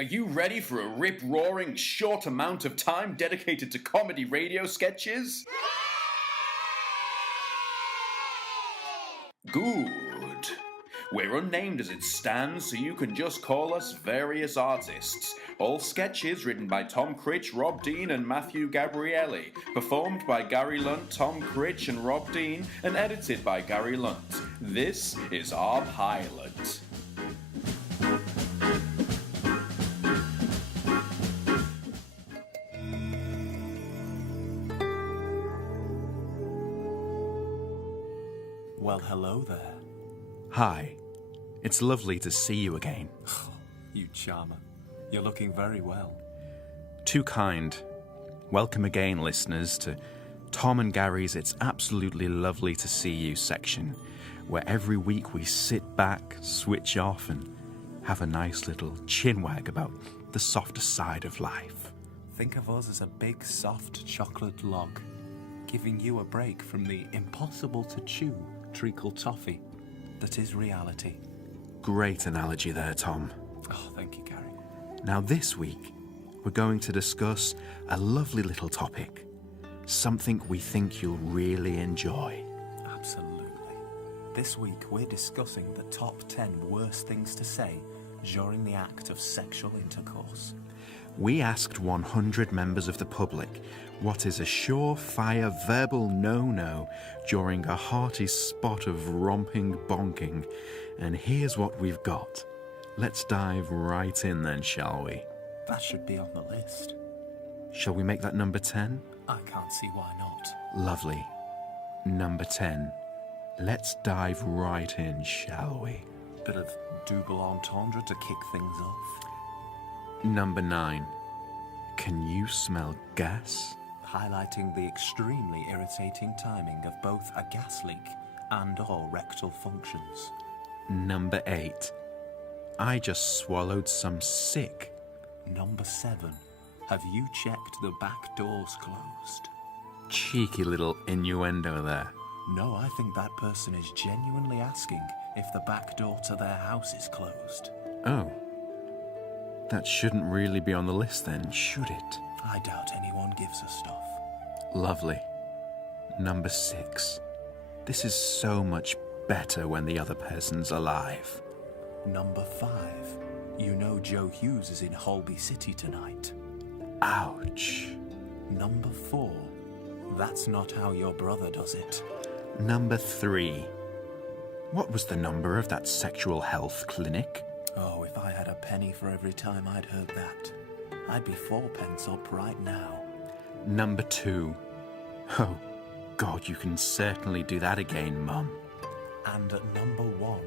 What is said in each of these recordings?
Are you ready for a rip-roaring, short amount of time dedicated to comedy radio sketches? Good. We're unnamed as it stands, so you can just call us various artists. All sketches written by Tom Critch, Rob Dean, and Matthew Gabrielli. Performed by Gary Lunt, Tom Critch, and Rob Dean, and edited by Gary Lunt. This is our pilot. Well, hello there. Hi. It's lovely to see you again. You charmer. You're looking very well. Too kind. Welcome again, listeners, to Tom and Gary's It's Absolutely Lovely to See You section, where every week we sit back, switch off, and have a nice little chinwag about the softer side of life. Think of us as a big, soft chocolate log, giving you a break from the impossible-to-chew treacle toffee that is reality. Great analogy there, Tom. Oh, thank you, Gary. Now this week, we're going to discuss a lovely little topic, something we think you'll really enjoy. Absolutely. This week, we're discussing the top 10 worst things to say during the act of sexual intercourse. We asked 100 members of the public what is a surefire verbal no-no during a hearty spot of romping bonking, and here's what we've got. Let's dive right in then, shall we? That should be on the list. Shall we make that number 10? I can't see why not. Lovely. Number 10. Let's dive right in, shall we? Bit of double entendre to kick things off. Number 9. Can you smell gas? Highlighting the extremely irritating timing of both a gas leak and or rectal functions. Number 8. I just swallowed some sick. Number 7. Have you checked the back doors closed? Cheeky little innuendo there. No, I think that person is genuinely asking if the back door to their house is closed. Oh. That shouldn't really be on the list then, should it? I doubt anyone gives a stuff. Lovely. Number 6. This is so much better when the other person's alive. Number 5. You know Joe Hughes is in Holby City tonight. Ouch. Number 4. That's not how your brother does it. Number 3. What was the number of that sexual health clinic? Oh, if I had a penny for every time I'd heard that, I'd be 4 pence up right now. Number 2. Oh, God, you can certainly do that again, Mum. And at number 1,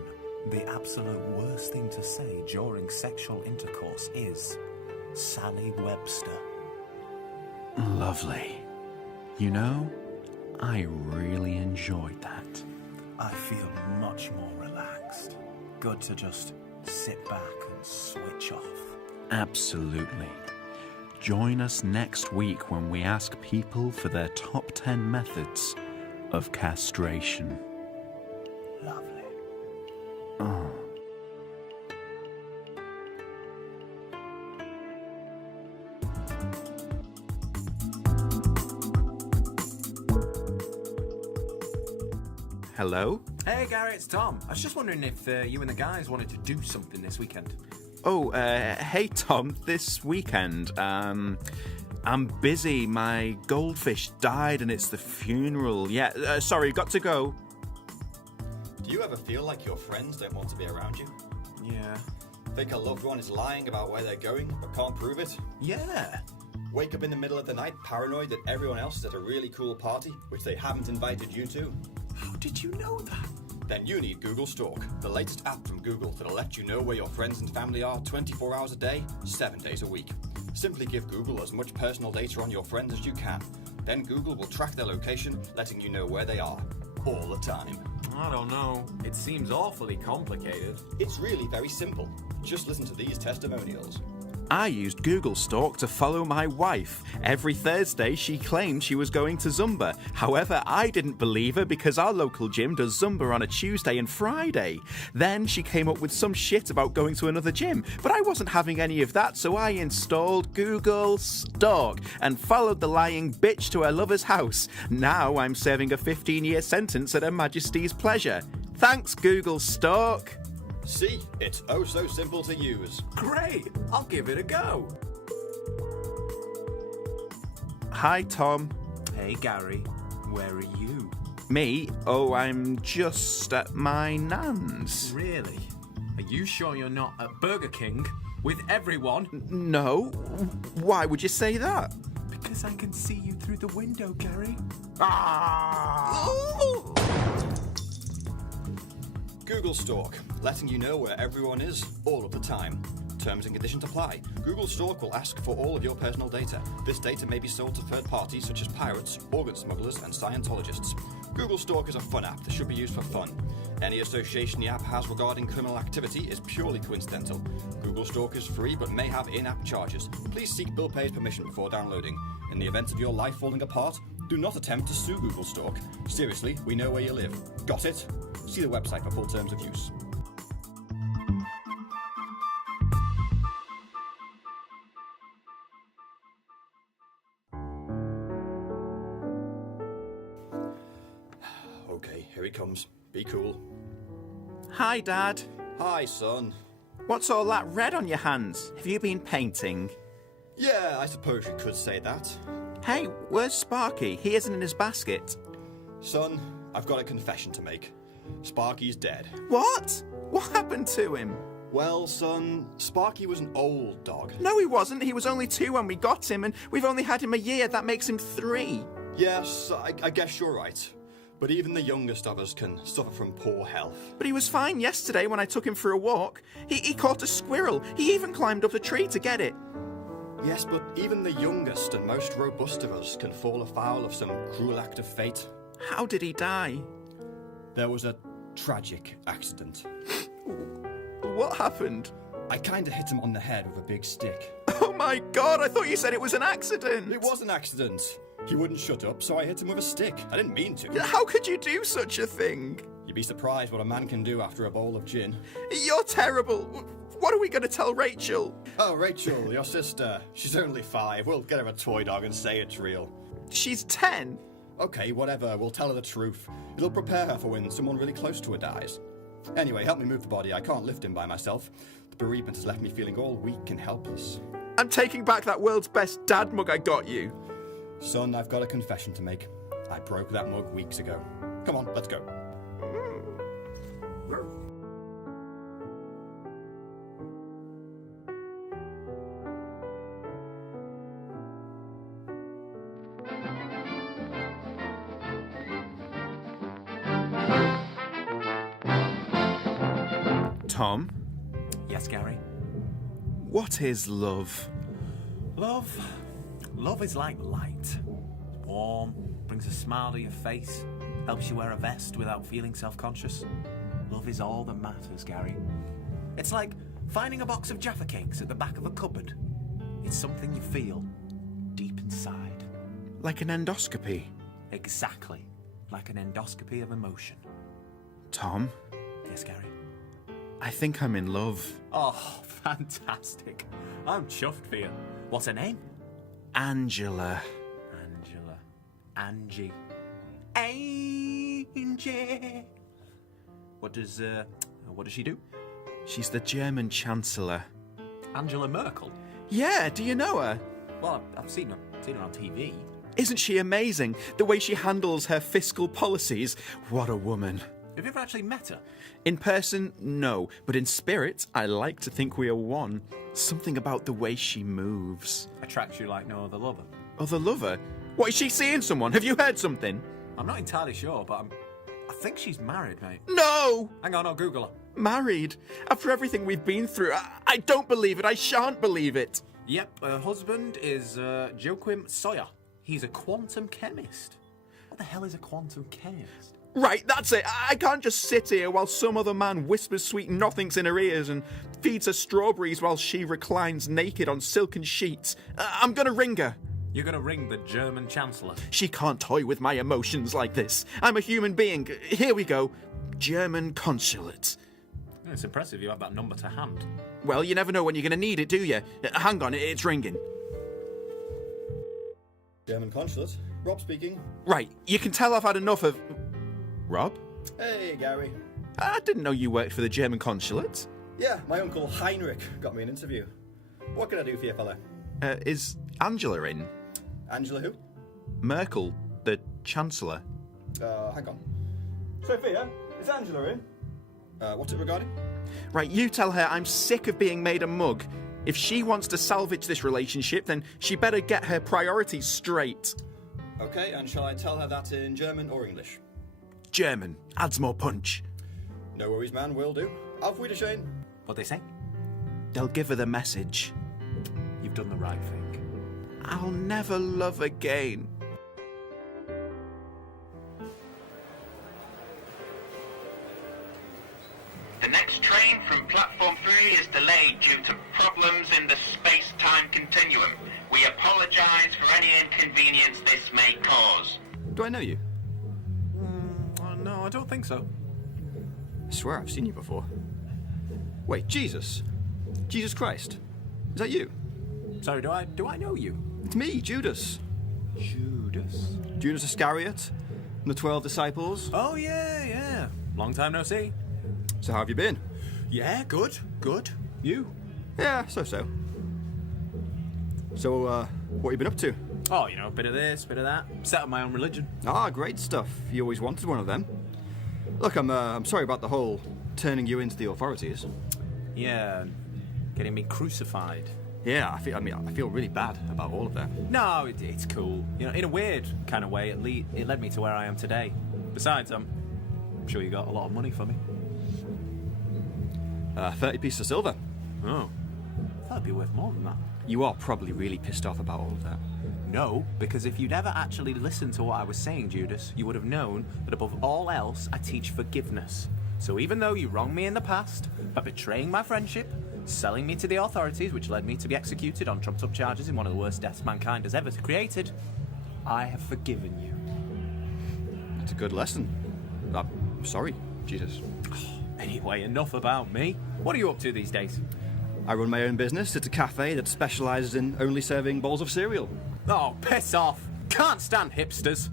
the absolute worst thing to say during sexual intercourse is Sally Webster. Lovely. You know, I really enjoyed that. I feel much more relaxed. Good to just sit back and switch off. Absolutely. Join us next week when we ask people for their top 10 methods of castration. Lovely. Oh. Hello? Hey Gary, it's Tom. I was just wondering if you and the guys wanted to do something this weekend. Oh, hey Tom, this weekend, I'm busy. My goldfish died and it's the funeral. Yeah, sorry, got to go. Do you ever feel like your friends don't want to be around you? Yeah. Think a loved one is lying about where they're going but can't prove it? Yeah. Wake up in the middle of the night paranoid that everyone else is at a really cool party which they haven't invited you to? How did you know that? Then you need Google Stalk, the latest app from Google that'll let you know where your friends and family are 24 hours a day, 7 days a week. Simply give Google as much personal data on your friends as you can. Then Google will track their location, letting you know where they are, all the time. I don't know. It seems awfully complicated. It's really very simple. Just listen to these testimonials. I used Google Stalk to follow my wife. Every Thursday, she claimed she was going to Zumba. However, I didn't believe her because our local gym does Zumba on a Tuesday and Friday. Then she came up with some shit about going to another gym, but I wasn't having any of that, so I installed Google Stalk and followed the lying bitch to her lover's house. Now I'm serving a 15-year sentence at Her Majesty's pleasure. Thanks, Google Stalk. See, it's oh so simple to use. Great! I'll give it a go. Hi, Tom. Hey, Gary. Where are you? Me? Oh, I'm just at my nan's. Really? Are you sure you're not at Burger King with everyone? No. Why would you say that? Because I can see you through the window, Gary. Google Stalk, letting you know where everyone is all of the time. Terms and conditions apply. Google Stalk will ask for all of your personal data. This data may be sold to third parties such as pirates, organ smugglers, and Scientologists. Google Stalk is a fun app that should be used for fun. Any association the app has regarding criminal activity is purely coincidental. Google Stalk is free but may have in-app charges. Please seek Bill Pay's permission before downloading. In the event of your life falling apart, do not attempt to sue Google Stalk. Seriously, we know where you live. Got it? See the website for full terms of use. Okay, here he comes. Be cool. Hi, Dad. Hi, son. What's all that red on your hands? Have you been painting? Yeah, I suppose you could say that. Hey, where's Sparky? He isn't in his basket. Son, I've got a confession to make. Sparky's dead. What? What happened to him? Well, son, Sparky was an old dog. No, he wasn't. He was only 2 when we got him, and we've only had him a year. That makes him 3. Yes, I guess you're right. But even the youngest of us can suffer from poor health. But he was fine yesterday when I took him for a walk. He caught a squirrel. He even climbed up a tree to get it. Yes, but even the youngest and most robust of us can fall afoul of some cruel act of fate. How did he die? There was a tragic accident. What happened? I kinda hit him on the head with a big stick. Oh my God, I thought you said it was an accident. It was an accident. He wouldn't shut up, so I hit him with a stick. I didn't mean to. How could you do such a thing? You'd be surprised what a man can do after a bowl of gin. You're terrible. What are we going to tell Rachel? Oh, Rachel, your sister. She's only 5. We'll get her a toy dog and say it's real. She's 10. Okay, whatever. We'll tell her the truth. It'll prepare her for when someone really close to her dies. Anyway, help me move the body. I can't lift him by myself. The bereavement has left me feeling all weak and helpless. I'm taking back that world's best dad mug I got you. Son, I've got a confession to make. I broke that mug weeks ago. Come on, let's go. Tom, Yes, Gary? what is love? Love is like light. Warm, brings a smile to your face, helps you wear a vest without feeling self-conscious. Love is all that matters, Gary. It's like finding a box of Jaffa cakes at the back of a cupboard. It's something you feel deep inside. Like an endoscopy? Exactly. Like an endoscopy of emotion. Tom, Yes, Gary? I think I'm in love. Oh, fantastic. I'm chuffed for you. What's her name? Angela. Angie. Angie. What does she do? She's the German Chancellor. Angela Merkel. Yeah, do you know her? Well, I've seen her on TV. Isn't she amazing? The way she handles her fiscal policies. What a woman. Have you ever actually met her? In person, no. But in spirit, I like to think we are one. Something about the way she moves. Attracts you like no other lover. Other lover? What, is she seeing someone? Have you heard something? I'm not entirely sure, but I think she's married, mate. No! Hang on, I'll Google her. Married? After everything we've been through, I don't believe it. I shan't believe it. Yep, her husband is Joachim Sawyer. He's a quantum chemist. What the hell is a quantum chemist? Right, that's it. I can't just sit here while some other man whispers sweet nothings in her ears and feeds her strawberries while she reclines naked on silken sheets. I'm gonna ring her. You're gonna ring the German Chancellor? She can't toy with my emotions like this. I'm a human being. Here we go. German consulate. It's impressive you have that number to hand. Well, you never know when you're gonna need it, do you? Hang on, it's ringing. German consulate. Rob speaking. Right, you can tell I've had enough of... Rob? Hey, Gary. I didn't know you worked for the German consulate. Yeah, my uncle Heinrich got me an interview. What can I do for you, fella? Is Angela in? Angela who? Merkel, the Chancellor. Hang on. Sophia, is Angela in? What's it regarding? Right, you tell her I'm sick of being made a mug. If she wants to salvage this relationship, then she better get her priorities straight. Okay, and shall I tell her that in German or English? German. Adds more punch. No worries, man, will do. Auf Wiedersehen. What'd they say? They'll give her the message. You've done the right thing. I'll never love again. The next train from platform 3 is delayed due to problems in the space-time continuum. We apologise for any inconvenience this may cause. Do I know you? No, I don't think so. I swear I've seen you before. Wait, Jesus. Jesus Christ. Is that you? Sorry, do I know you? It's me, Judas. Judas. Judas Iscariot from the 12 disciples. Oh, yeah. Long time no see. So how have you been? Yeah, good. You? Yeah, so. So, what have you been up to? Oh, a bit of this, bit of that. Set up my own religion. Ah, great stuff. You always wanted one of them. Look, I'm sorry about the whole turning you into the authorities. Yeah, getting me crucified. Yeah, I feel really bad about all of that. No, it's cool. In a weird kind of way, it led me to where I am today. Besides, I'm sure you got a lot of money for me. 30 pieces of silver. Oh, that'd be worth more than that. You are probably really pissed off about all of that. No, because if you'd ever actually listened to what I was saying, Judas, you would have known that above all else, I teach forgiveness. So even though you wronged me in the past by betraying my friendship, selling me to the authorities, which led me to be executed on trumped-up charges in one of the worst deaths mankind has ever created, I have forgiven you. It's a good lesson. I'm sorry, Jesus. Anyway, enough about me. What are you up to these days? I run my own business. It's a cafe that specialises in only serving bowls of cereal. Oh, piss off. Can't stand hipsters.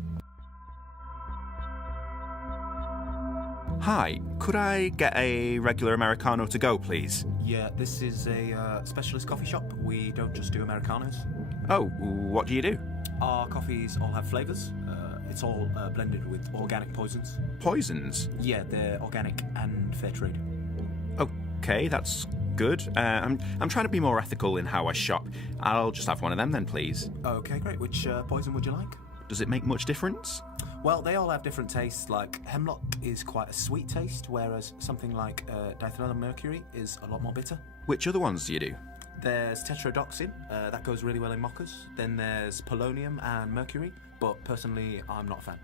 Hi, could I get a regular Americano to go, please? Yeah, this is a specialist coffee shop. We don't just do Americanos. Oh, what do you do? Our coffees all have flavours. It's all blended with organic poisons. Poisons? Yeah, they're organic and fair trade. Okay, that's good. I'm trying to be more ethical in how I shop. I'll just have one of them then, please. Okay, great. Which poison would you like? Does it make much difference? Well, they all have different tastes. Like, hemlock is quite a sweet taste, whereas something like dithylmercury is a lot more bitter. Which other ones do you do? There's tetrodotoxin, that goes really well in mochas. Then there's polonium and mercury, but personally, I'm not a fan.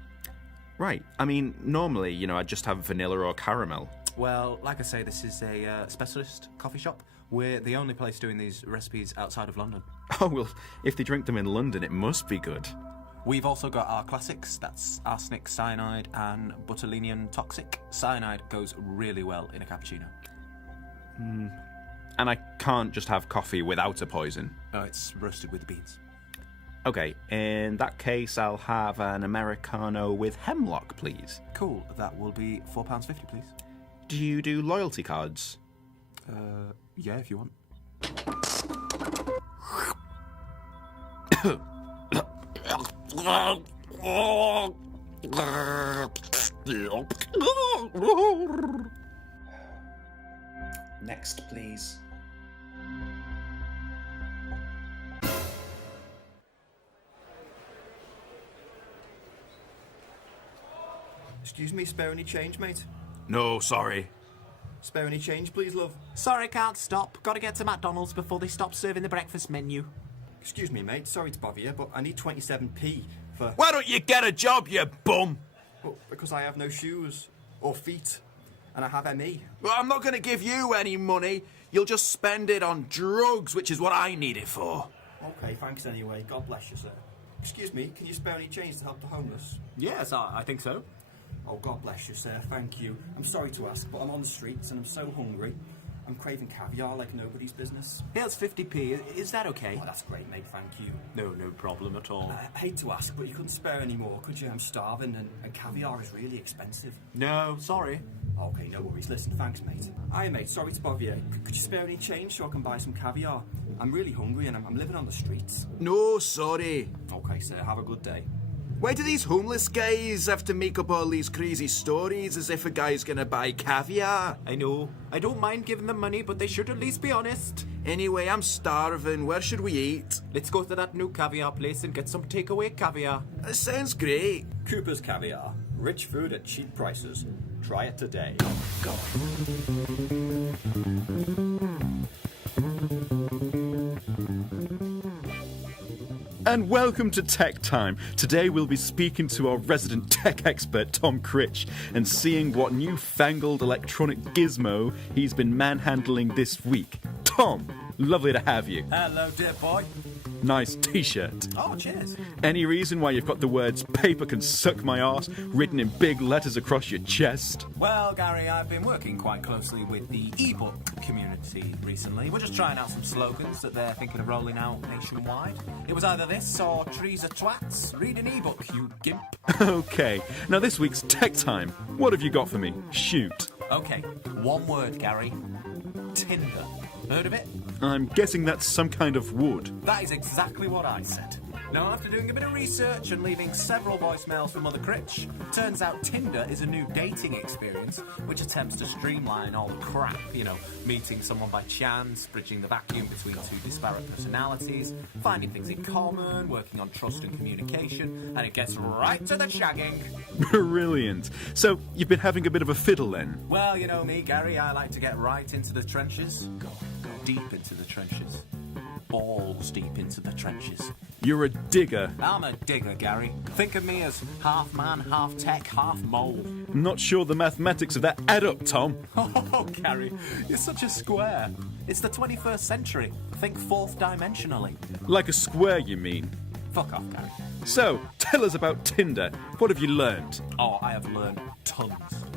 Right. I mean, normally, I'd just have vanilla or caramel. Well, like I say, this is a specialist coffee shop. We're the only place doing these recipes outside of London. Oh, well, if they drink them in London, it must be good. We've also got our classics, that's arsenic, cyanide, and botulinum toxic. Cyanide goes really well in a cappuccino. And I can't just have coffee without a poison. No, it's roasted with the beans. Okay, in that case, I'll have an Americano with hemlock, please. Cool, that will be £4.50, please. Do you do loyalty cards? Yeah, if you want. Next, please. Excuse me, spare any change, mate? No, sorry. Spare any change, please, love? Sorry, can't stop. Gotta get to McDonalds before they stop serving the breakfast menu. Excuse me, mate. Sorry to bother you, but I need 27p for... Why don't you get a job, you bum? Well, because I have no shoes or feet, and I have ME. Well, I'm not going to give you any money. You'll just spend it on drugs, which is what I need it for. Okay, thanks anyway. God bless you, sir. Excuse me, can you spare any change to help the homeless? Yes, I think so. Oh, God bless you, sir. Thank you. I'm sorry to ask, but I'm on the streets and I'm so hungry. I'm craving caviar like nobody's business. Here's 50p. Is that okay? Oh, that's great, mate. Thank you. No problem at all. I hate to ask, but you couldn't spare any more, could you? I'm starving and caviar is really expensive. No, sorry. Okay, no worries. Listen, thanks, mate. Aye, mate, sorry to bother you. Could you spare any change so I can buy some caviar? I'm really hungry and I'm living on the streets. No, sorry. Okay, sir. Have a good day. Why do these homeless guys have to make up all these crazy stories as if a guy's gonna buy caviar? I know. I don't mind giving them money, but they should at least be honest. Anyway, I'm starving. Where should we eat? Let's go to that new caviar place and get some takeaway caviar. That sounds great. Cooper's Caviar. Rich food at cheap prices. Try it today. And welcome to Tech Time. Today we'll be speaking to our resident tech expert, Tom Critch, and seeing what newfangled electronic gizmo he's been manhandling this week. Tom, lovely to have you. Hello, dear boy. Nice t-shirt. Oh, cheers. Any reason why you've got the words "paper can suck my arse" written in big letters across your chest? Well, Gary, I've been working quite closely with the ebook community recently. We're just trying out some slogans that they're thinking of rolling out nationwide. It was either this or "trees are twats, read an ebook, you gimp." Okay, now this week's Tech Time. What have you got for me? Shoot. Okay, one word, Gary. Tinder. Heard of it? I'm guessing that's some kind of wood. That is exactly what I said. Now, after doing a bit of research and leaving several voicemails from Mother Critch, turns out Tinder is a new dating experience which attempts to streamline all the crap, meeting someone by chance, bridging the vacuum between two disparate personalities, finding things in common, working on trust and communication, and it gets right to the shagging. Brilliant. So, you've been having a bit of a fiddle then? Well, you know me, Gary, I like to get right into the trenches. Go deep into the trenches. Balls deep into the trenches. You're a digger. I'm a digger, Gary. Think of me as half man, half tech, half mole. I'm not sure the mathematics of that add up, Tom. Oh, Gary, you're such a square. It's the 21st century. Think fourth dimensionally. Like a square, you mean? Fuck off, Gary. So, tell us about Tinder. What have you learned? Oh, I have learned tons.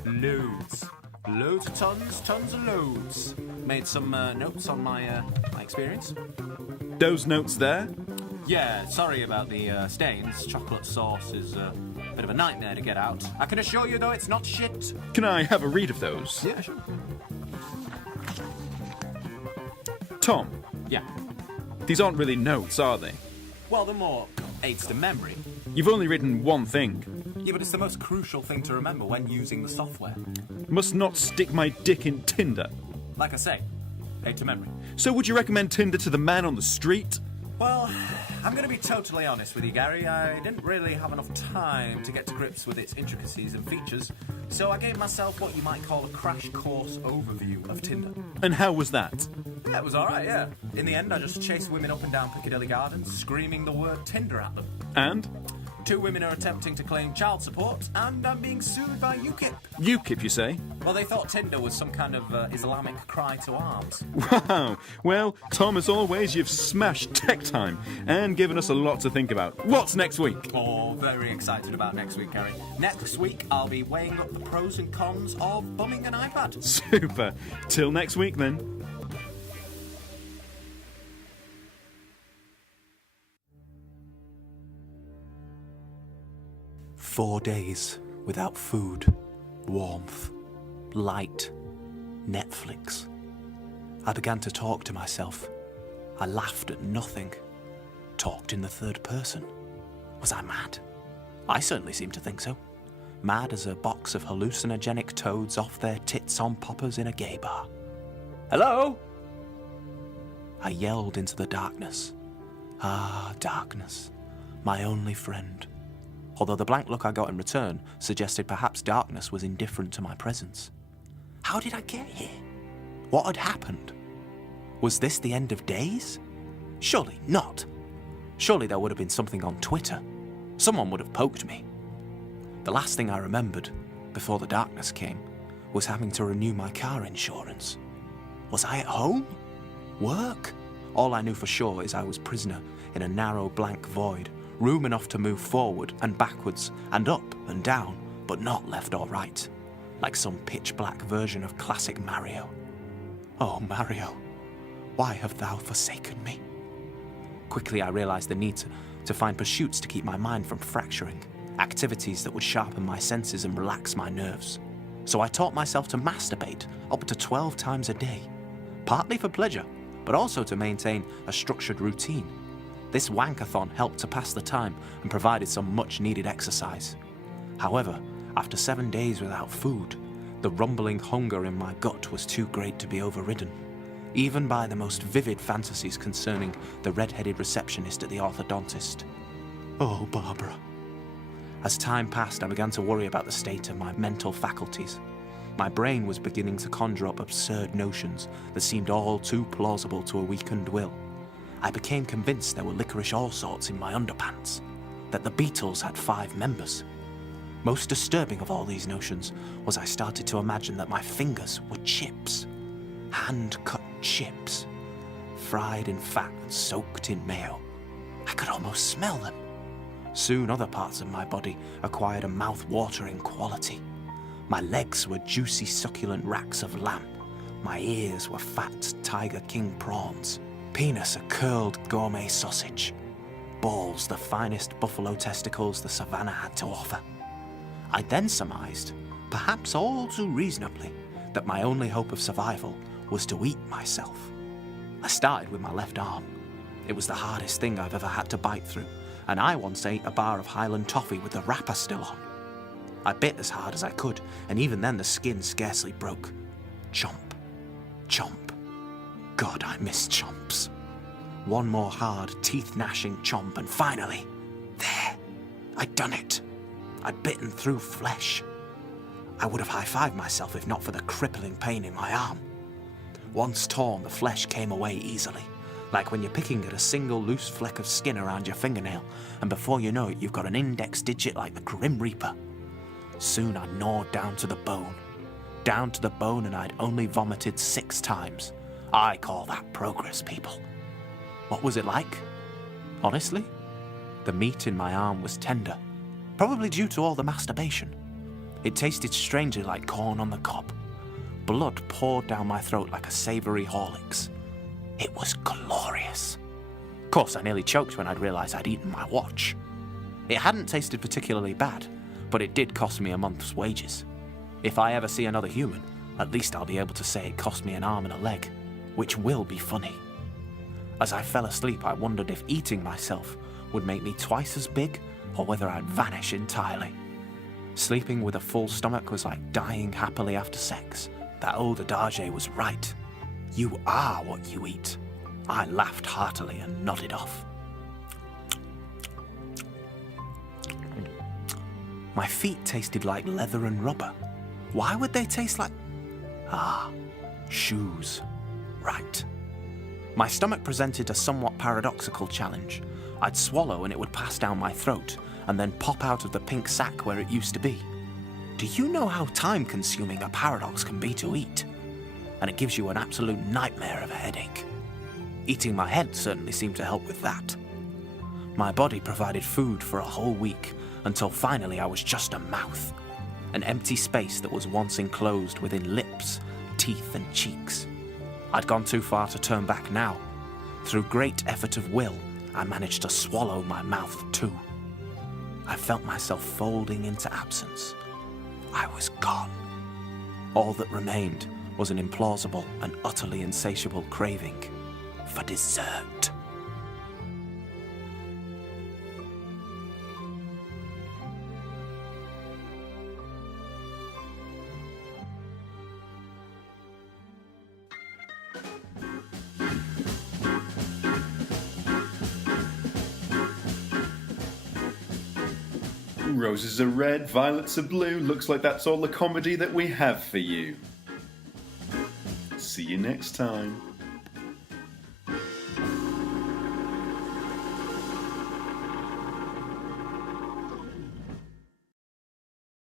Loads. Loads of tons of loads. Made some notes on my experience. Those notes there? Yeah, sorry about the stains. Chocolate sauce is a bit of a nightmare to get out. I can assure you, though, it's not shit. Can I have a read of those? Yeah, sure. Tom, Yeah. these aren't really notes, are they? Well, they're more aids to memory. You've only written one thing. Yeah, but it's the most crucial thing to remember when using the software. Must not stick my dick in Tinder. Like I say, aid to memory. So would you recommend Tinder to the man on the street? Well, I'm going to be totally honest with you, Gary. I didn't really have enough time to get to grips with its intricacies and features, so I gave myself what you might call a crash course overview of Tinder. And how was that? Yeah, it was alright, yeah. In the end, I just chased women up and down Piccadilly Gardens, screaming the word Tinder at them. And? 2 women are attempting to claim child support, and I'm being sued by UKIP. UKIP, you say? Well, they thought Tinder was some kind of Islamic cry to arms. Wow. Well, Tom, as always, you've smashed Tech Time and given us a lot to think about. What's next week? Oh, very excited about next week, Gary. Next week, I'll be weighing up the pros and cons of bumming an iPad. Super. Till next week, then. "4 days without food, warmth, light, Netflix. I began to talk to myself. I laughed at nothing. Talked in the third person. Was I mad? I certainly seemed to think so. Mad as a box of hallucinogenic toads off their tits on poppers in a gay bar. Hello? I yelled into the darkness. Ah, darkness, my only friend. Although the blank look I got in return suggested perhaps darkness was indifferent to my presence. How did I get here? What had happened? Was this the end of days? Surely not. Surely there would have been something on Twitter. Someone would have poked me. The last thing I remembered, before the darkness came, was having to renew my car insurance. Was I at home? Work? All I knew for sure is I was prisoner in a narrow blank void, room enough to move forward and backwards and up and down, but not left or right, like some pitch-black version of classic Mario. Oh, Mario, why have thou forsaken me? Quickly I realised the need to find pursuits to keep my mind from fracturing, activities that would sharpen my senses and relax my nerves. So I taught myself to masturbate up to 12 times a day, partly for pleasure, but also to maintain a structured routine. This wankathon helped to pass the time and provided some much-needed exercise. However, after 7 days without food, the rumbling hunger in my gut was too great to be overridden, even by the most vivid fantasies concerning the red-headed receptionist at the orthodontist. Oh, Barbara. As time passed, I began to worry about the state of my mental faculties. My brain was beginning to conjure up absurd notions that seemed all too plausible to a weakened will. I became convinced there were licorice all-sorts in my underpants, that the Beatles had 5 members. Most disturbing of all these notions was I started to imagine that my fingers were chips. Hand-cut chips, fried in fat and soaked in mayo. I could almost smell them. Soon other parts of my body acquired a mouth-watering quality. My legs were juicy, succulent racks of lamb. My ears were fat Tiger King prawns. Penis a curled gourmet sausage. Balls the finest buffalo testicles the savannah had to offer. I then surmised, perhaps all too reasonably, that my only hope of survival was to eat myself. I started with my left arm. It was the hardest thing I've ever had to bite through, and I once ate a bar of Highland toffee with the wrapper still on. I bit as hard as I could, and even then the skin scarcely broke. Chomp. Chomp. God, I miss chomps. One more hard, teeth-gnashing chomp, and finally, there, I'd done it. I'd bitten through flesh. I would have high-fived myself if not for the crippling pain in my arm. Once torn, the flesh came away easily, like when you're picking at a single loose fleck of skin around your fingernail, and before you know it, you've got an index digit like the Grim Reaper. Soon I gnawed down to the bone. Down to the bone, and I'd only vomited 6 times. I call that progress, people. What was it like? Honestly, the meat in my arm was tender, probably due to all the masturbation. It tasted strangely like corn on the cob. Blood poured down my throat like a savoury Horlicks. It was glorious. Of course, I nearly choked when I'd realised I'd eaten my watch. It hadn't tasted particularly bad, but it did cost me a month's wages. If I ever see another human, at least I'll be able to say it cost me an arm and a leg, which will be funny. As I fell asleep, I wondered if eating myself would make me twice as big, or whether I'd vanish entirely. Sleeping with a full stomach was like dying happily after sex. That old adage was right. You are what you eat. I laughed heartily and nodded off. My feet tasted like leather and rubber. Why would they taste like... shoes. Right. My stomach presented a somewhat paradoxical challenge. I'd swallow and it would pass down my throat, and then pop out of the pink sack where it used to be. Do you know how time-consuming a paradox can be to eat? And it gives you an absolute nightmare of a headache. Eating my head certainly seemed to help with that. My body provided food for a whole week, until finally I was just a mouth. An empty space that was once enclosed within lips, teeth and cheeks. I'd gone too far to turn back now. Through great effort of will, I managed to swallow my mouth too. I felt myself folding into absence. I was gone. All that remained was an implausible and utterly insatiable craving for dessert. Roses are red, violets are blue. Looks like that's all the comedy that we have for you. See you next time.